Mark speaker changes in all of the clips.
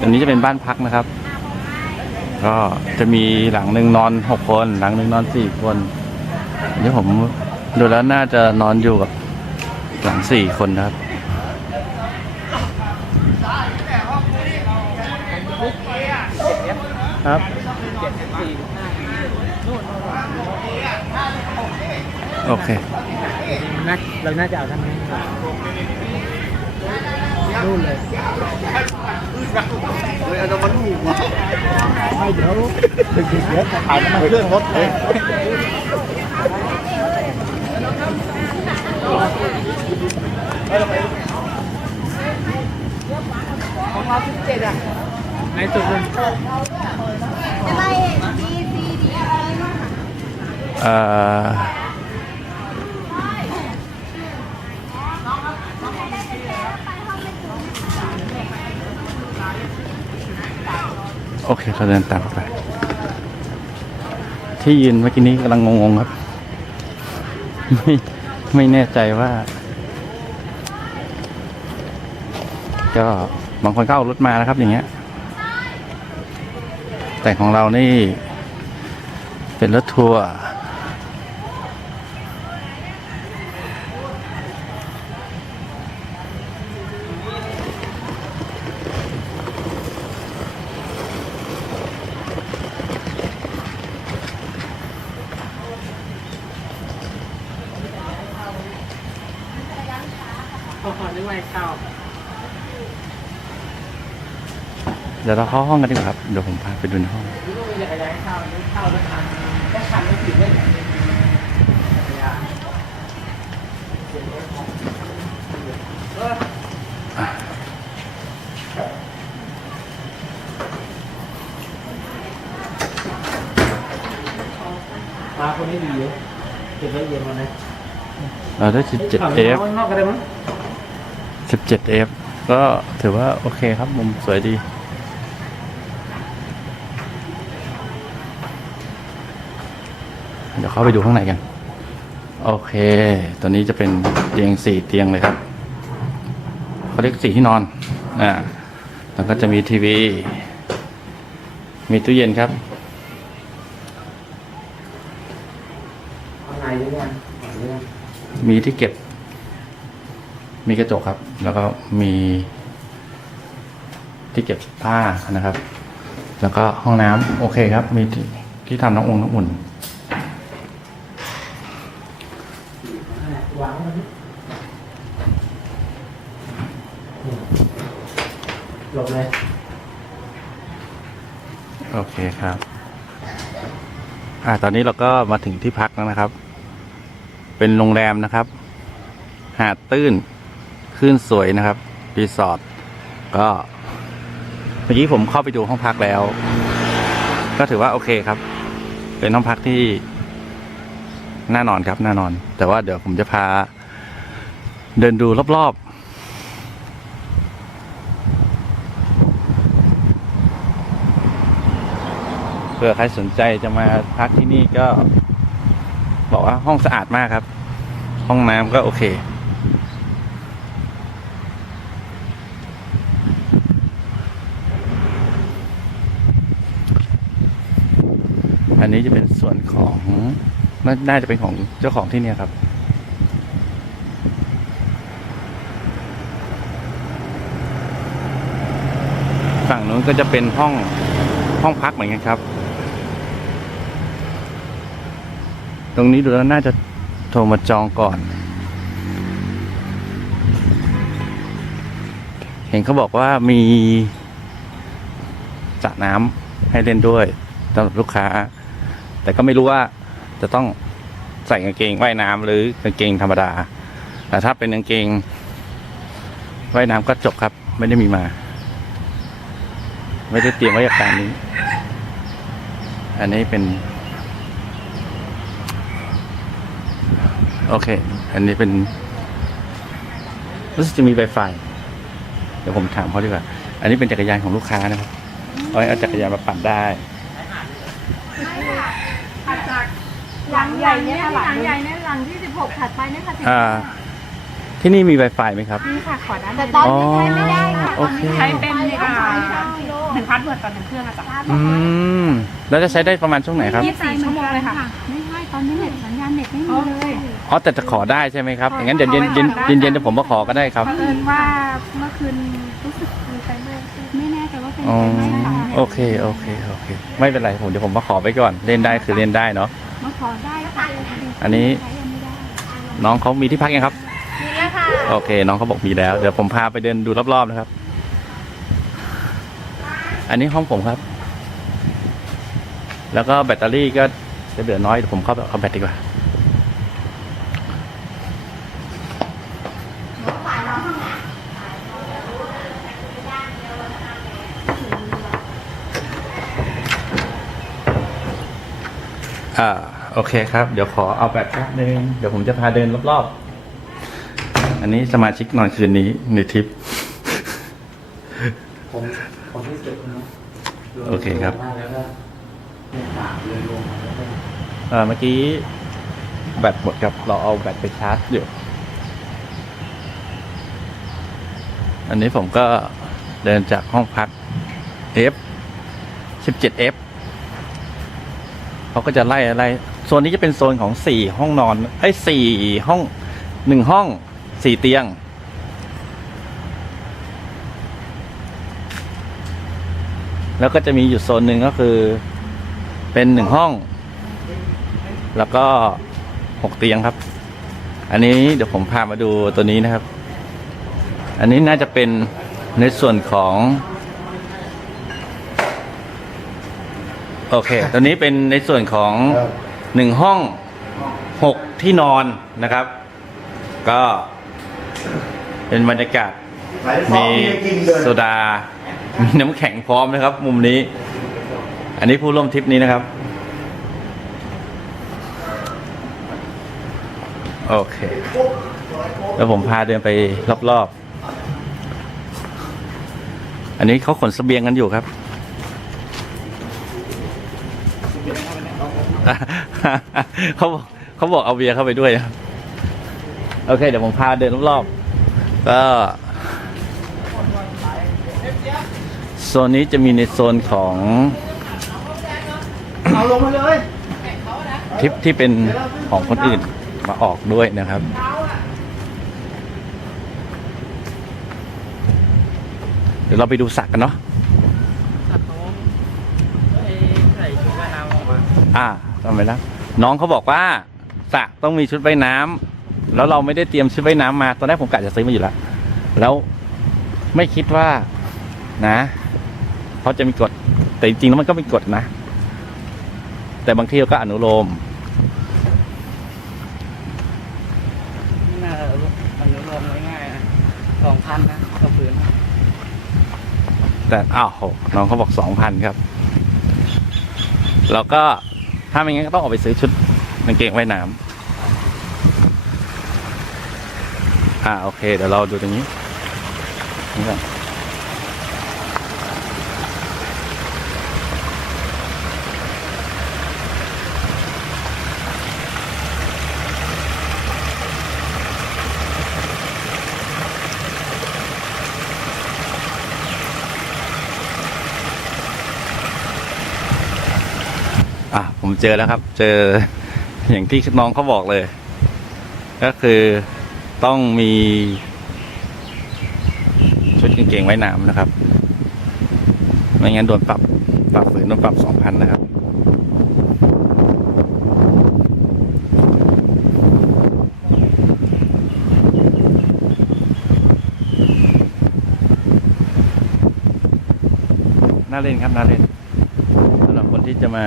Speaker 1: อันนี้จะเป็นบ้านพักนะครับ ก็จะมีหลังหนึ่งนอนหกคน หลังหนึ่งนอนสี่คนอันนี้ผมดูแล้วน่าจะนอนอยู่กับหลังสี่คนนะครับครับโอเค
Speaker 2: เราน่าจะเอาท่านนี้นู่นเลยเลยเอามันหูมาไม่เดี๋ยวดึกๆเดี๋ยวถ่ายน้ำมันเครื่อง สุดเลย
Speaker 3: อะไรดีดีดีอะไรมาก
Speaker 1: เอ่อ โอเคเราเดินตามไป ที่ยืนเมื่อกี้นี้กำลังงงๆครับ ไม่ไม่แน่ใจว่า ก็บางคนก็เอารถมานะครับ อย่างเงี้ย แต่ของเรานี่ เป็นรถทัวร์
Speaker 2: เขาขอด้วยไวเข้า
Speaker 1: เดี๋ยวเราเข้าห้องกันดีกว่าครับ เดี๋ยวผมพาไปดูในห้อง
Speaker 2: ลูกอยากย้ายเข้าเข้าแล้วทำก็ทำไม่ผิดเลยปลาคนนี้ดีเยอะเก็บไว้เย็นวันนะ
Speaker 1: เราได้ 17F
Speaker 2: นอกกันได้มั้ง
Speaker 1: 17F ก็ถือว่าโอเคครับมุมสวยดี เข้าไปดูข้างในกัน โอเคตอนนี้จะเป็นเตียงสี่เตียงเลยครับเขาเรียกสี่ที่นอนอ่าแล้วก็จะมีทีวี มีตู้เย็นครับมีที่เก็บ มีกระจกครับ แล้วก็มีที่เก็บผ้านะครับ แล้วก็ห้องน้ำโอเคครับ มีที่ที่ทำน้ำองน้ำอุ่น
Speaker 2: วางไว้นี่หลบเลย
Speaker 1: โอเคครับ อ่าตอนนี้เราก็มาถึงที่พักแล้วนะครับ เป็นโรงแรมนะครับ หาดตื้นคลื่นสวยนะครับ รีสอร์ทก็ เมื่อกี้ผมเข้าไปดูห้องพักแล้ว ก็ถือว่าโอเคครับ เป็นห้องพักที่น่านอนครับน่านอน แต่ว่าเดี๋ยวผมจะพา เดินดูรอบๆ เผื่อใครสนใจจะมาพักที่นี่ก็ บอกว่าห้องสะอาดมากครับ ห้องน้ำก็โอเค อันนี้จะเป็นส่วนของน,น่าจะเป็นของเจ้าของที่นี่ครับฝั่งนู้นก็จะเป็นห้องห้องพักเหมือนกันครับ ตรงนี้ดูแล้วน่าจะโทรมาจองก่อน เห็นเขาบอกว่ามีสระน้ำให้เล่นด้วยสำหรับลูกค้า แต่ก็ไม่รู้ว่าจะต้องใส่กางเกงว่ายน้ำหรือกางเกงธรรมดา แต่ถ้าเป็นกางเกงว่ายน้ำก็จบครับ ไม่ได้มีมา ไม่ได้เตรียมไว้จากการนี้ อันนี้เป็น โอเค อันนี้เป็นรู้สึกจะมี Wi-Fi เดี๋ยวผมถามเขาดีกว่า อันนี้เป็นจักรยานของลูกค้านะครับเอาไว้เอาจักรยานมาปั่นได้
Speaker 3: หลังใหญ่เนี่ยหลังใหญ่เนี่ยหลังที่ 16 ถัดไปเนี่ยค่ะ
Speaker 1: อ่า ที่นี่มี Wi-Fi ไหมครับ
Speaker 3: นี่ค่ะขอด้านแต่ตอนนี้ใช้ไม่ได้ค่ะ
Speaker 1: โอเค
Speaker 3: ใช้เป็นอ่าถึงพาสเวิร์ดก่อนถึงเครื่องอะจ้ะ
Speaker 1: อืม แล้วจะใช้ได้ประมาณช่วงไหนครับ
Speaker 3: ยี่สิบสี่ชั่วโมงเลยค่ะ
Speaker 4: ไม่ใช่ตอนนี้เน็ตสัญญาณเน็ตไม่มีเลย
Speaker 1: อ๋อแต่จะขอได้ใช่ไหมครับอย่างนั้นเดี๋ยวเย็นเย็นเย็นเย็นเดี๋ยวผมมาขอก็ได้ครับ
Speaker 3: เผอิญว่าเมื่อคืนรู้สึกมีไฟไหม้
Speaker 4: ไม่แน่ใจว่าเป็น
Speaker 1: อ๋อ
Speaker 4: ไปไหมค่ะ
Speaker 1: โอเคโอเคโอเค ไม่เป็นไรผมเดี๋ยวผมมาขอไปก่อนเล่นได้คือเล่นได้เนาะ
Speaker 4: มาขอได้ค่ะ
Speaker 1: อันนี้
Speaker 4: ใช้ยังไม่ได้
Speaker 1: น้องเขามีที่พักยังครับ
Speaker 3: มีแล้วค่ะ
Speaker 1: โอเค น้องเขาบอกมีแล้ว เดี๋ยวผมพาไปเดินดูรอบๆนะครับ อันนี้ห้องผมครับ แล้วก็แบตเตอรี่ก็จะเหลือน้อยเดี๋ยวผมเข้าไปเอาแบตดีกว่า อ่าโอเคครับ เดี๋ยวขอเอาแบตแป๊บนึงเดี๋ยวผมจะพาเดินรอบๆ อันนี้สมาชิกนอนคืนนี้ในทริป
Speaker 2: ผมผมที่สุดนะ
Speaker 1: โอเคครับ
Speaker 2: แล้วก็เนี่ยปากเลยลงมาแล้วก็
Speaker 1: เอ่อเมื่อกี้แบตหมดครับ เราเอาแบตไปชาร์จอยู่ อันนี้ผมก็เดินจากห้องพัก F 17 F เขาก็จะไล่อะไล่โซนนี้จะเป็นโซนของสี่ห้องนอนไอ้สี่ห้องหนึ่งห้องสี่เตียง แล้วก็จะมีอยู่โซนหนึ่งก็คือ เป็นหนึ่งห้อง แล้วก็หกเตียงครับ อันนี้เดี๋ยวผมพามาดูตัวนี้นะครับ อันนี้น่าจะเป็นในส่วนของ โอเคตัวนี้เป็นในส่วนของหนึ่งห้องหกที่นอนนะครับ ก็เป็นบรรยากาศ มีโซดา มีน้ำแข็งพร้อมนะครับ มุมนี้ อันนี้ผู้ร่วมทริปนี้นะครับ โอเค แล้วผมพาเดินไปรอบๆ อันนี้เขาขนเสบียงกันอยู่ครับ เขาบอกเขาบอกเอาเบียร์เข้าไปด้วยนะครับโอเค เดี๋ยวผมพาเดินรอบๆก็โซนนี้จะมีในโซนของ
Speaker 2: เอาลงมาเลย
Speaker 1: ทริปที่เป็นของคนอื่นมาออกด้วยนะครับ เดี๋ยวเราไปดูสักกันเนาะ
Speaker 2: ใส่ชุดว่า ยน้ำออกมา
Speaker 1: อ่าทำไมนะน้องเขาบอกว่าสระต้องมีชุดว่ายน้ำแล้วเราไม่ได้เตรียมชุดว่ายน้ำมาตอนแรกผมกะจะซื้อมาอยู่แล้วแล้วไม่คิดว่านะเขาจะมีกฎแต่จริงๆแล้วมันก็มีกฎนะ แต่บางทีเราก็อนุโลม
Speaker 2: น่าจะอนุโลมง่ายๆนะสองพันนะต่อผืน
Speaker 1: แต่อ้าวโหน้องเขาบอกสองพันครับแล้วก็ ถ้าไม่งั้นก็ต้องออกไปซื้อชุดกางเกงว่ายน้ำอ่าโอเค เดี๋ยวเราดูตรงนี้นี่ก่อน ผมเจอแล้วครับ เจออย่างที่น้องเขาบอกเลย ก็คือต้องมีชุดกางเกงว่ายน้ำนะครับ ไม่งั้นโดนปรับปรับฝืนโดนปรับสองพันนะครับน่าเล่นครับน่าเล่นสำหรับคนที่จะมา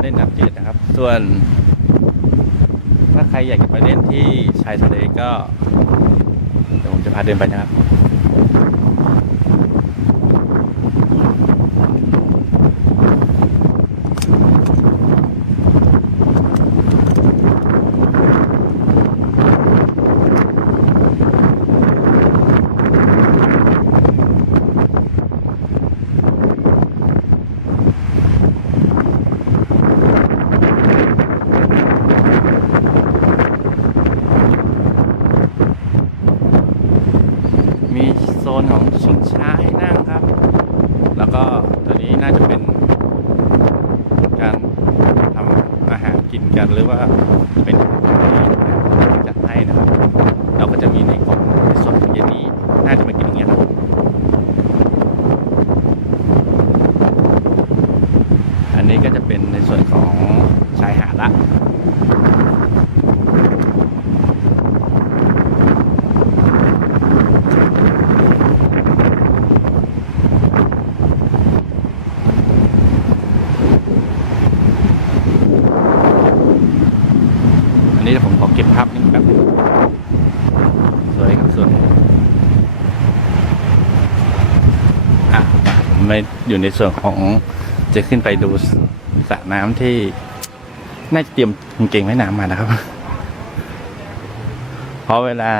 Speaker 1: เล่นน้ำจืดนะครับ ส่วน ถ้าใครอยากจะไปเล่นที่ชายทะเลก็ เดี๋ยวผมจะพาเดินไปนะครับมีโซนของชิงช้าให้นั่งครับ แล้วก็ตอนนี้น่าจะเป็นการทำอาหารกินกันหรือว่าเป็นที่จัดให้นะครับ เราก็จะมีในกล่องในส่วนของเย็นนี้น่าจะมากินอย่างเงี้ยครับอันนี้ก็จะเป็นในส่วนของชายหาดละ อันนี้เดี๋ยวผมขอเก็บภาพนิ่งแป๊บนึงสวยครับสวยอะผมไม่ อยู่ในส่วนของจะขึ้นไปดูสระน้ำที่น่าจะเตรียมกางเกงว่ายน้ำมานะครับ เพราะเวลา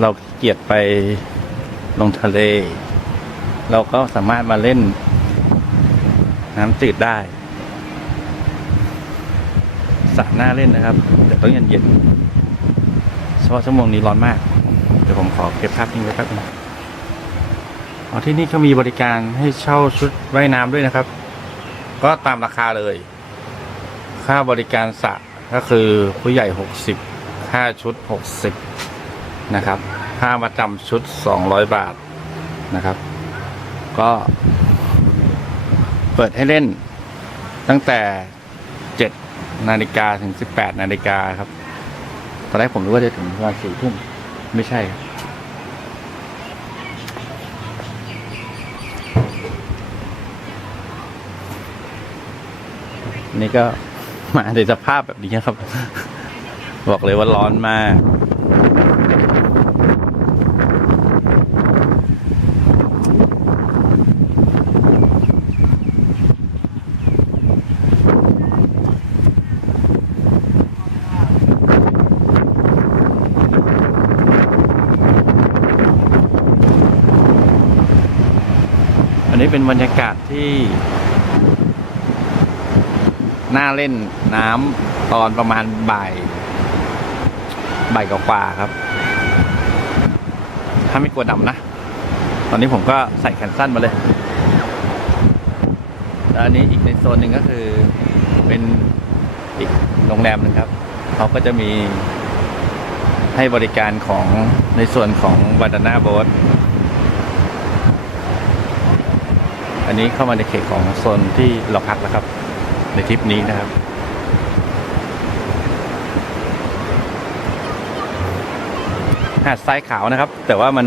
Speaker 1: เราเกียจไปลงทะเล เราก็สามารถมาเล่น น้ำจืดได้สระหน้าเล่นนะครับ แต่ต้องเย็นๆเฉพาะชั่วโมงนี้ร้อนมาก เดี๋ยวผมขอเก็บภาพนิ่งไว้แป๊บนึง ที่นี่เขามีบริการให้เช่าชุดว่ายน้ำด้วยนะครับ ก็ตามราคาเลย ค่าบริการสระก็คือผู้ใหญ่หกสิบค่าชุดหกสิบนะครับ ค่ามาจำชุดสองร้อยบาทนะครับ ก็เปิดให้เล่นตั้งแต่เจ็ดนาฬิกาถึง 18 นาฬิกาครับ ตอนแรกผมนึกว่าจะถึงประมาณสี่ทุ่มไม่ใช่ครับ นี่ก็มาในสภาพแบบนี้ครับ บอกเลยว่าร้อนมากอันนี้เป็นบรรยากาศที่ น่าเล่นน้ำตอนประมาณบ่ายบ่ายกว่าครับ ถ้าไม่กลัวดำนะ ตอนนี้ผมก็ใส่แขนสั้นมาเลยอันนี้อีกในโซนหนึ่งก็คือเป็นอีกโรงแรมหนึ่งครับ เขาก็จะมีให้บริการของในส่วนของวาดาน่าโบ๊ทอันนี้เข้ามาในเขตของโซนที่เราพักแล้วครับ ในทริปนี้นะครับหาดทรายขาวนะครับ แต่ว่ามัน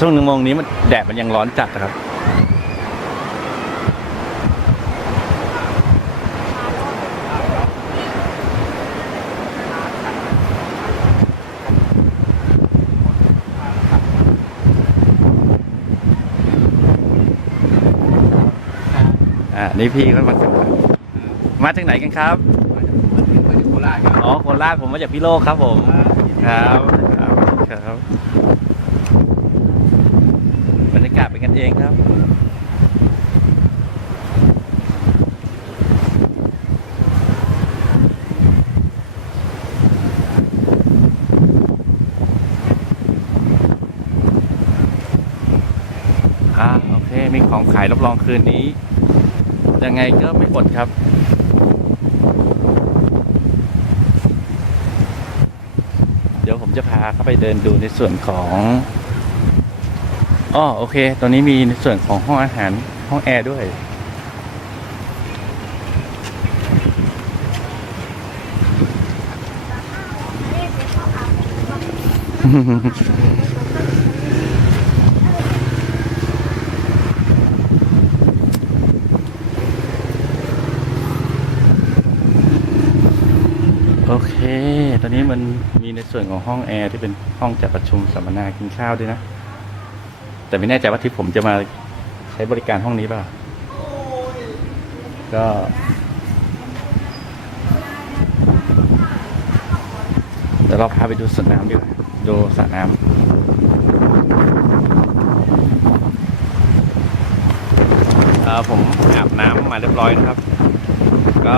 Speaker 1: ช่วงหนึ่งโมงนี้มันแดดมันยังร้อนจัดนะครับ อ่านี่พี่ก็มาจากมาจากไหนกันครับ
Speaker 2: โคราชครับ
Speaker 1: อ๋อโคราชผมมาจากพี่โลกครับผม ครับครับครับ บรรยากาศเป็นกันเองครับ อ่าโอเค มีของขายรับรองคืนนี้ ยังไงก็ไม่อดครับ เดี๋ยวผมจะพาเข้าไปเดินดูในส่วนของอ๋อโอเค ตอนนี้มีในส่วนของห้องอาหารห้องแอร์ด้วยโอเค ตอนนี้ มันมีในส่วนของห้องแอร์ที่เป็นห้องจัดประชุมสัมมนากินข้าวด้วยนะ แต่ไม่แน่ใจว่าที่ผมจะมาใช้บริการห้องนี้เปล่าก็ เดี๋ยวเราพาไปดูสระน้ำดีกว่าดูสระน้ำเออผมอาบน้ำมาเรียบร้อยนะครับ ก็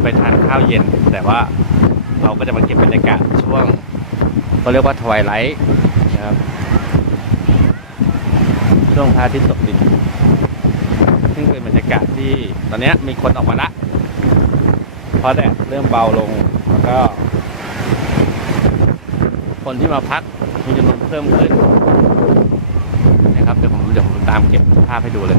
Speaker 1: ะไปทานข้าวเย็น แต่ว่าเราก็จะมาเก็บบรรยากาศช่วงก็เรียกว่าทวายไลท์นะครับ ช่วงพระอาทิตย์ตกดิน ซึ่งเป็นบรรยากาศที่ตอนนี้มีคนออกมาละเพราะแดดเริ่มเบาลงแล้วก็ คนที่มาพักมีจำนวนเพิ่มขึ้นนะครับเดี๋ยวผมเดี๋ยวผมตามเก็บภาพให้ดูเลย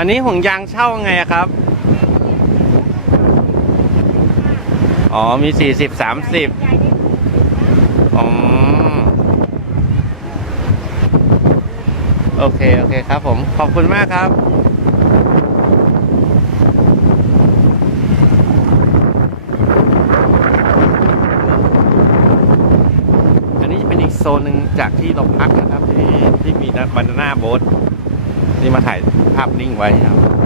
Speaker 1: อันนี้ห่วงยางเช่าไงครับ อ๋อ มีสี่สิบสามสิบอ๋อ โอเค โอเคครับผม ขอบคุณมากครับอันนี้เป็นอีกโซนหนึ่งจากที่เราพักนะครับที่ที่มีบานาน่าโบ๊ทนี่มาถ่าย ภาพนิ่งไว้ครับ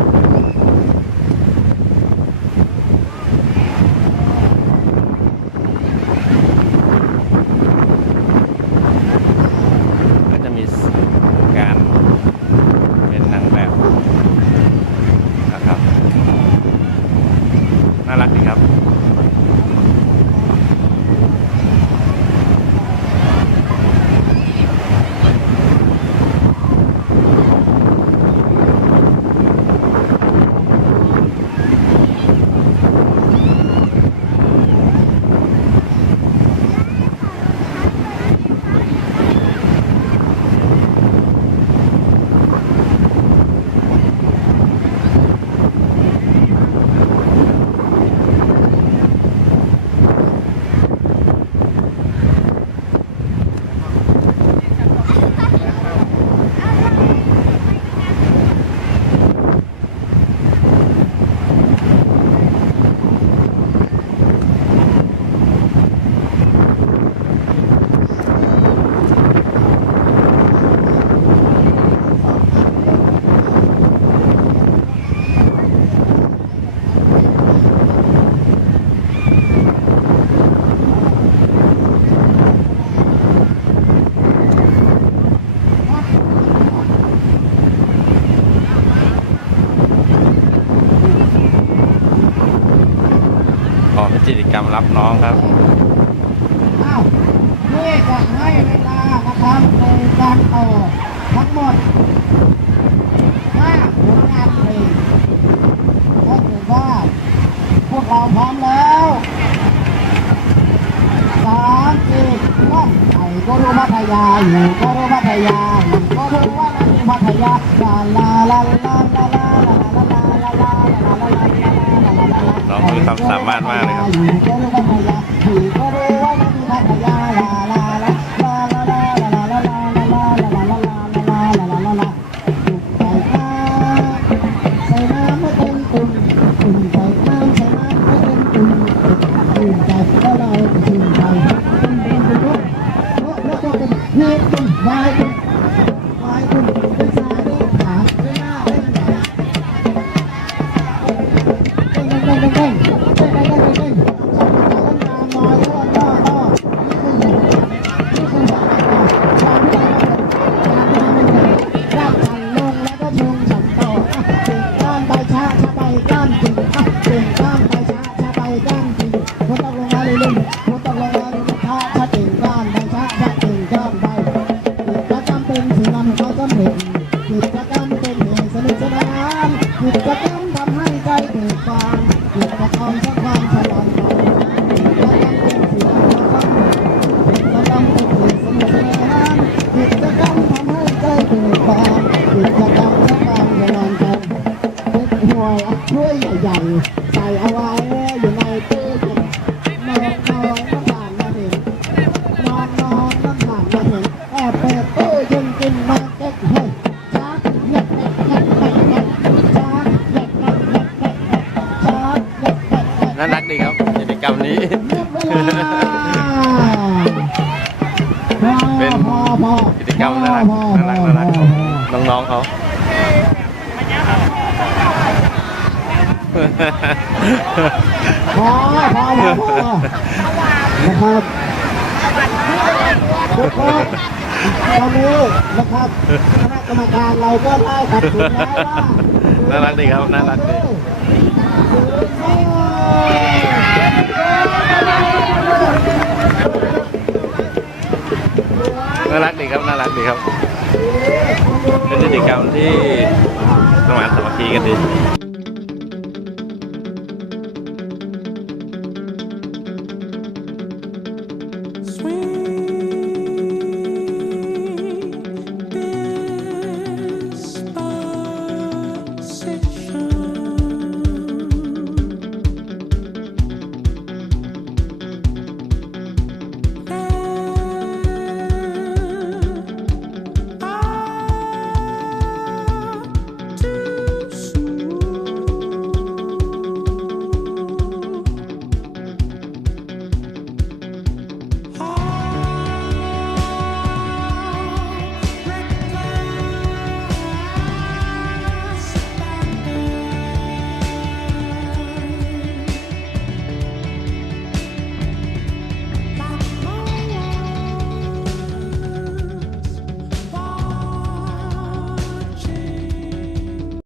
Speaker 1: รับน้องครับ
Speaker 2: อ้าวช่จัดให้เวลานะครับในการออกทั้งหมดห้าผลงานเพลงก็ถือว่าพวกเราพร้อมแล้วสามสี่ต้องใส่ก็รู้พัทยาอยู่ก็รู้พัทยา ความสามารถมากเลยครับ ใหญ่ใหญ่ใส่เอาไว้ พอพอพอพอนะครับทุกคนตอนนี้นะครับคณะกรรมการเราก็ได้ตัดสินแล้ว
Speaker 1: น่ารักดีครับน่ารักดีน่ารักดีครับน่ารักดีครับเป็นกิจกรรมที่สมานสามัคคีกันดี